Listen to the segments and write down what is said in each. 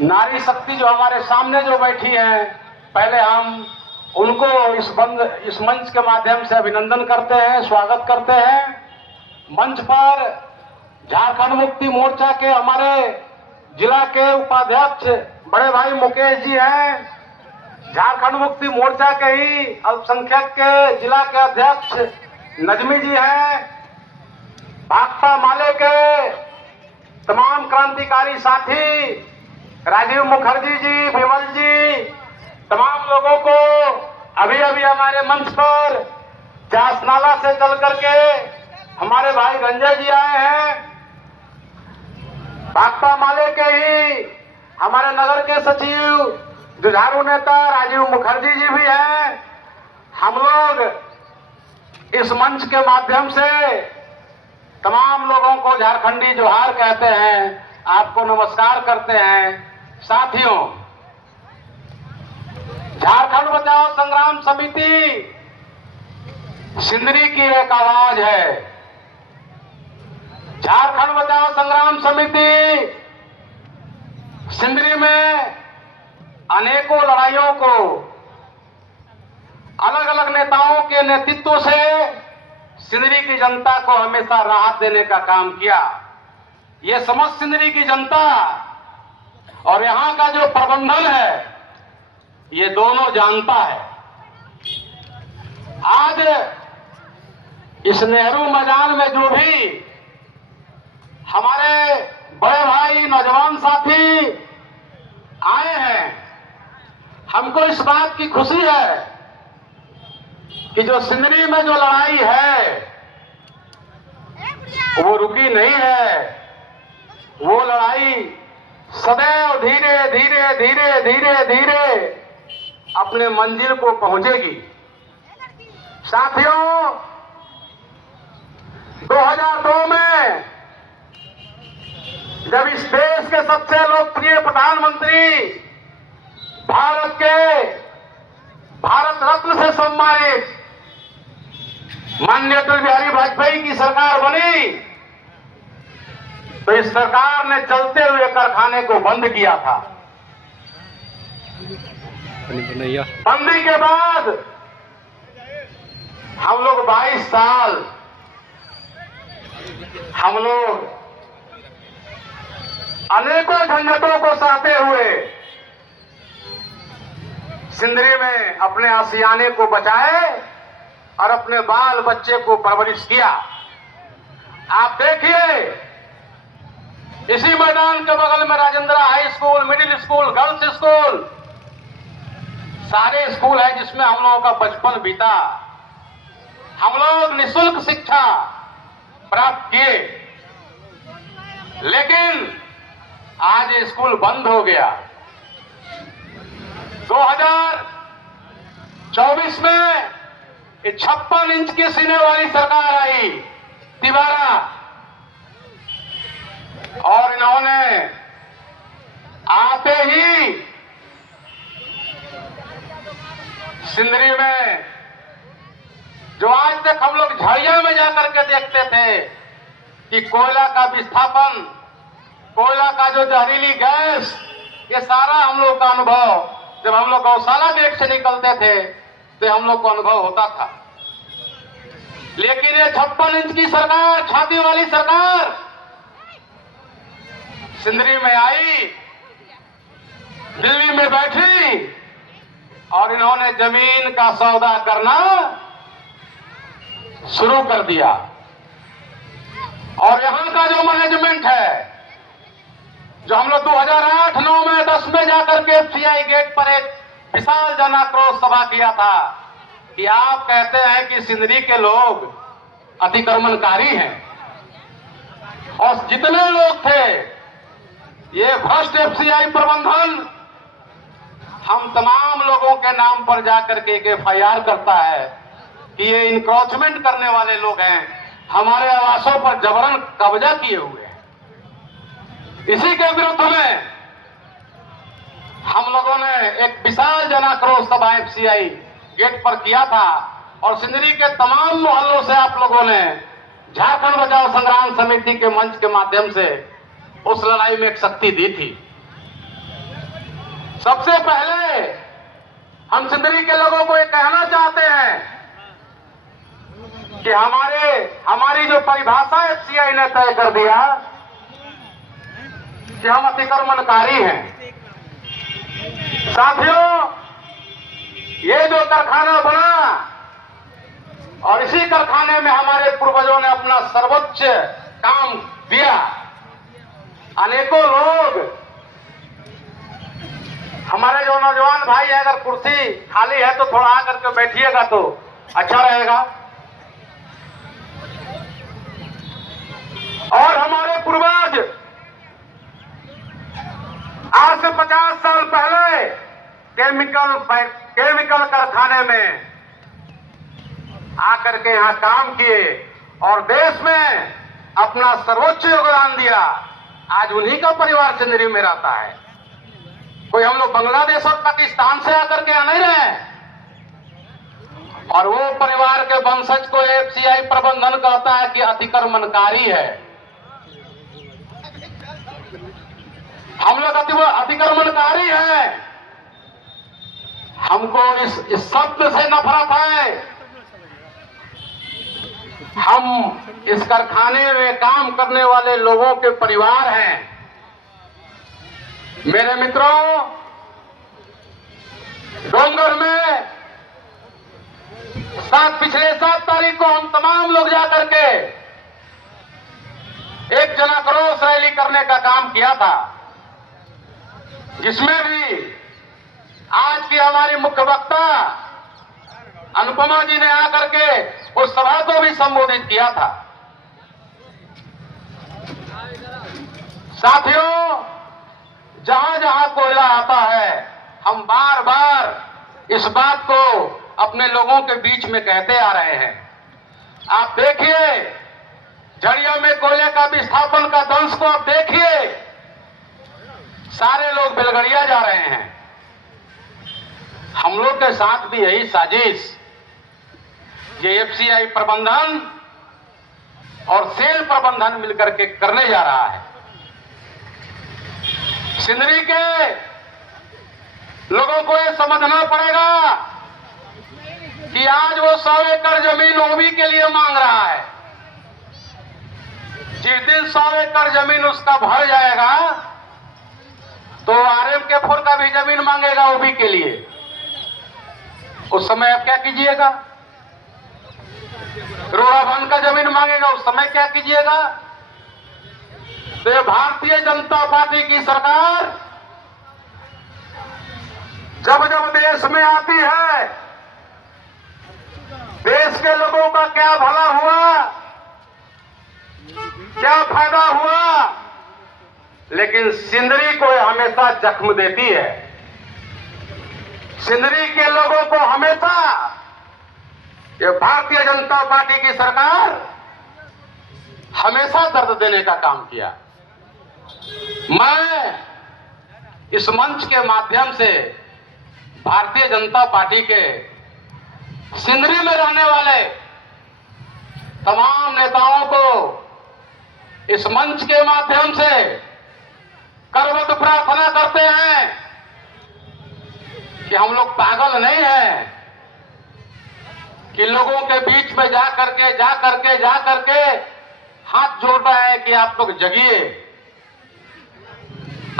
नारी शक्ति जो हमारे सामने जो बैठी है, पहले हम उनको इस मंच के माध्यम से अभिनंदन करते हैं, स्वागत करते हैं। मंच पर झारखंड मुक्ति मोर्चा के हमारे जिला के उपाध्यक्ष बड़े भाई मुकेश जी हैं। झारखंड मुक्ति मोर्चा के ही अल्पसंख्यक के जिला के अध्यक्ष नजमी जी हैं। भाकपा माले के तमाम क्रांतिकारी साथी राजीव मुखर्जी जी, विमल जी, तमाम लोगों को अभी अभी हमारे मंच पर चासनाला से चल करके हमारे भाई रंजय जी आए हैं। भाकपा माले के ही हमारे नगर के सचिव जुझारू नेता राजीव मुखर्जी जी भी हैं। हम लोग इस मंच के माध्यम से तमाम लोगों को झारखंडी जोहार कहते हैं, आपको नमस्कार करते हैं। साथियों, झारखंड बचाओ संग्राम समिति सिंदरी की एक आवाज है। झारखंड बचाओ संग्राम समिति सिंदरी में अनेकों लड़ाइयों को अलग अलग नेताओं के नेतृत्व से सिंदरी की जनता को हमेशा राहत देने का काम किया। ये समस्त सिंदरी की जनता और यहां का जो प्रबंधन है, ये दोनों जानता है। आज इस नेहरू मैदान में जो भी हमारे बड़े भाई नौजवान साथी आए हैं, हमको इस बात की खुशी है कि जो सिंदरी में जो लड़ाई है वो रुकी नहीं है। वो लड़ाई सदैव धीरे धीरे धीरे धीरे धीरे अपने मंजिल को पहुंचेगी। साथियों, 2002 में जब इस देश के सबसे लोकप्रिय प्रधानमंत्री भारत रत्न से सम्मानित माननीय अटल बिहारी वाजपेयी की सरकार बनी, तो इस सरकार ने चलते हुए कारखाने को बंद किया था। बंदी के बाद हम लोग 22 साल हम लोग अनेकों झंझटों को सहते हुए सिंदरी में अपने आशियाने को बचाए और अपने बाल बच्चे को परवरिश किया। आप देखिए, इसी मैदान के बगल में Rajendra high school, middle school, girls school, सारे स्कूल है जिसमें हम लोगों का बचपन बीता। हम लोग निःशुल्क शिक्षा प्राप्त किए, लेकिन आज ये स्कूल बंद हो गया। 2024 में 56 इंच के सीने वाली सरकार आई, तिवारा, और इन्होंने आते ही सिंदरी में जो आज तक हम लोग झाड़िया में जाकर के देखते थे कि कोयला का विस्थापन, कोयला का जो जहरीली गैस, ये सारा हम लोग का अनुभव जब हम लोग गौशाला गेट से निकलते थे तो हम लोग को अनुभव होता था। लेकिन ये 56 इंच की सरकार, छाती वाली सरकार सिंदरी में आई, दिल्ली में बैठी और इन्होंने जमीन का सौदा करना शुरू कर दिया। और यहां का जो मैनेजमेंट है, जो हम लोग 2008-9 में 10 में जाकर के एफसीआई गेट पर एक विशाल जन आक्रोश सभा किया था कि आप कहते हैं कि सिंदरी के लोग अतिक्रमणकारी हैं, और जितने लोग थे, ये भ्रष्ट एफसीआई प्रबंधन हम तमाम लोगों के नाम पर जाकर के एक एफआईआर करता है कि ये इंक्रोचमेंट करने वाले लोग हैं, हमारे आवासों पर जबरन कब्जा किए हुए हैं। इसी के विरुद्ध में हम लोगों ने एक विशाल जन आक्रोश सभा एफसीआई गेट पर किया था, और सिंदरी के तमाम मोहल्लों से आप लोगों ने झारखंड बचाओ संग्राम समिति के मंच के माध्यम से उस लड़ाई में एक शक्ति दी थी। सबसे पहले हम सिंदरी के लोगों को ये कहना चाहते हैं कि हमारी जो परिभाषा एफसीआई ने तय कर दिया कि हम अतिक्रमणकारी हैं। साथियों, ये जो कारखाना बना और इसी कारखाने में हमारे पूर्वजों ने अपना सर्वोच्च काम दिया। अनेकों लोग, हमारे जो नौजवान भाई है, अगर कुर्सी खाली है तो थोड़ा आकर के बैठिएगा तो अच्छा रहेगा। और हमारे पूर्वज आज से 50 साल पहले केमिकल कारखाने में आकर के यहां काम किए और देश में अपना सर्वोच्च योगदान दिया। आज उन्हीं का परिवार सिंदरी में रहता है। कोई हम लोग बांग्लादेश और पाकिस्तान से आकर के आ नहीं रहे हैं। और वो परिवार के वंशज को एफसीआई प्रबंधन कहता है कि अतिक्रमणकारी है। हम लोग अतिक्रमणकारी हैं। हमको इस शब्द से नफरत है। हम इस कारखाने में काम करने वाले लोगों के परिवार हैं। मेरे मित्रों, डोंगर में पिछले 7 तारीख को हम तमाम लोग जाकर के एक जन आक्रोश रैली करने का काम किया था, जिसमें भी आज की हमारी मुख्य वक्ता अनुपमा जी ने आकर के उस सभा को भी संबोधित किया था। साथियों, जहां जहां कोयला आता है, हम बार बार इस बात को अपने लोगों के बीच में कहते आ रहे हैं। आप देखिए, झड़िया में कोयले का विस्थापन का दंश को आप देखिए। सारे लोग बेलगड़िया जा रहे हैं। हम लोग के साथ भी यही साजिश ये एफसीआई प्रबंधन और सेल प्रबंधन मिलकर के करने जा रहा है। सिंदरी के लोगों को ये समझना पड़ेगा कि आज वो 100 एकड़ जमीन ओबी के लिए मांग रहा है। जिस दिन 100 एकड़ जमीन उसका भर जाएगा तो आरएम के फोर का भी जमीन मांगेगा ओबी के लिए। उस समय आप क्या कीजिएगा? रोड़ाभन का जमीन मांगेगा, उस समय क्या कीजिएगा? तो ये भारतीय जनता पार्टी की सरकार जब जब देश में आती है, देश के लोगों का क्या भला हुआ, क्या फायदा हुआ, लेकिन सिंदरी को हमेशा जख्म देती है। सिंदरी के लोगों को हमेशा ये भारतीय जनता पार्टी की सरकार हमेशा दर्द देने का काम किया। मैं इस मंच के माध्यम से भारतीय जनता पार्टी के सिंदरी में रहने वाले तमाम नेताओं को इस मंच के माध्यम से करबद्ध प्रार्थना करते हैं कि हम लोग पागल नहीं हैं कि लोगों के बीच में जा करके हाथ जोड़ रहे हैं कि आप लोग जगिए।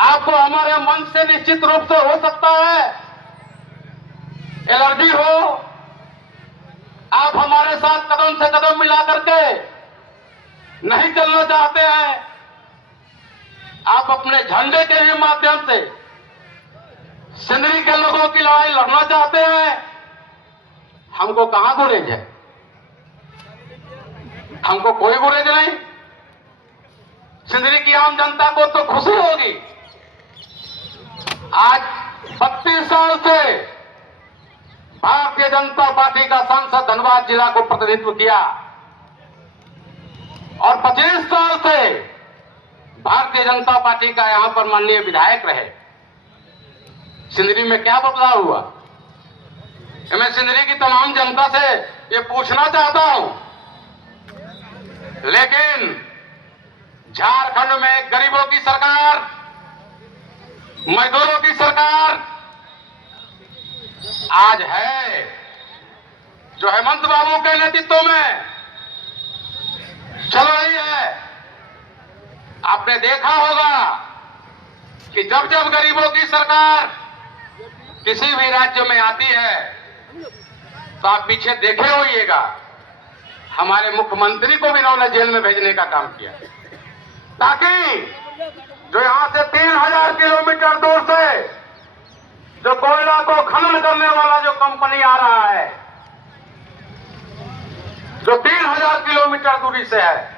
आपको हमारे मन से निश्चित रूप से हो सकता है एलर्जी हो, आप हमारे साथ कदम से कदम मिला करके नहीं चलना चाहते हैं, आप अपने झंडे के ही माध्यम से सिंदरी के लोगों की लड़ाई लड़ना चाहते हैं। हमको कहां गुरेज है? हमको कोई गुरेज नहीं। सिंदरी की आम जनता को तो खुशी होगी। आज 32 साल से भारतीय जनता पार्टी का सांसद धनबाद जिला को प्रतिनिधित्व किया और 25 साल से भारतीय जनता पार्टी का यहां पर माननीय विधायक रहे। सिंदरी में क्या बदलाव हुआ? मैं सिंदरी की तमाम जनता से ये पूछना चाहता हूं, लेकिन झारखंड में गरीबों की सरकार, मजदूरों की सरकार, आज है, जो हेमंत बाबू के नेतृत्व में चल रही है। आपने देखा होगा कि जब जब गरीबों की सरकार किसी भी राज्य में आती है तो आप पीछे देखे होइएगा, हमारे मुख्यमंत्री को भी इन्होंने जेल में भेजने का काम किया, ताकि जो यहां से 3000 किलोमीटर दूर से जो कोयला को खनन करने वाला जो कंपनी आ रहा है, जो 3000 किलोमीटर दूरी से है,